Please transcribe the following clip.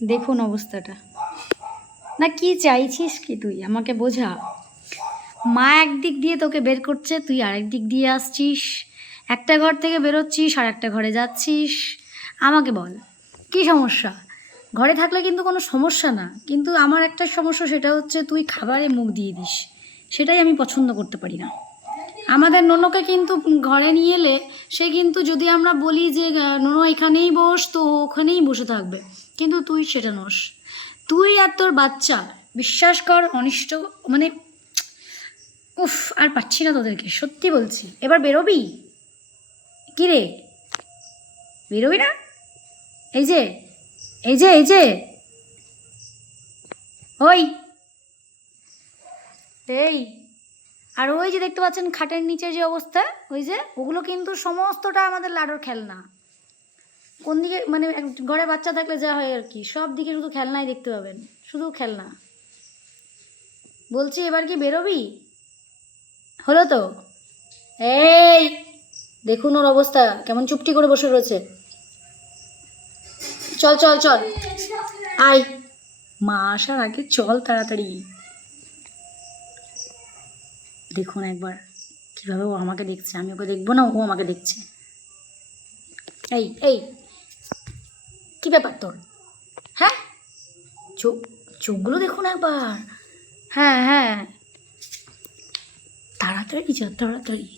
দেখুন অবস্থাটা। না কি চাইছিস কি তুই আমাকে বোঝা। মা একদিক দিয়ে তোকে বের করছে, তুই আরেক দিক দিয়ে আসছিস, একটা ঘর থেকে বেরোচ্ছিস আর একটা ঘরে যাচ্ছিস। আমাকে বল কি সমস্যা? ঘরে থাকলে কিন্তু কোনো সমস্যা না, কিন্তু আমার একটা সমস্যা, সেটা হচ্ছে তুই খাবারে মুখ দিয়ে দিস, সেটাই আমি পছন্দ করতে পারি না। আমাদের নোনোকে কিন্তু ঘরে নিয়ে এলে সে কিন্তু যদি আমরা বলি যে নোনো এখানেই বস, তো ওখানেই বসে থাকবে, কিন্তু তুই সেটা নোস। তুই আর তোর বাচ্চা, বিশ্বাস কর অনিষ্ট, মানে উফ, আর পাচ্ছি না তোদেরকে, সত্যি বলছি। এবার বেরোবি? কি রে, বেরোবি না? এই যে এই যে এই যে ওই, এই, আর ওই যে দেখতে পাচ্ছেন খাটের নিচের যে অবস্থা, ওই যে ওগুলো কিন্তু সমস্তটা আমাদের লাডোর খেলনা। কোন দিকে মানে ঘরে বাচ্চা থাকলে যা হয় আর কি, সব দিকে শুধু খেলনাই দেখতে পাবেন, শুধু খেলনা। বলছি এবার কি বেরোবি? হলো তো? এই দেখুন ওর অবস্থা কেমন, চুপটি করে বসে রয়েছে। চল চল চল, আয়, মা আসার আগে চল তাড়াতাড়ি। দেখুন একবার কীভাবে ও আমাকে দেখছে, আমি ওকে দেখবো না, ও আমাকে দেখছে। এই এই, কী ব্যাপার তোর? হ্যাঁ, চোখ, চোখগুলো দেখুন একবার। হ্যাঁ হ্যাঁ, তাড়াতাড়ি যা তাড়াতাড়ি।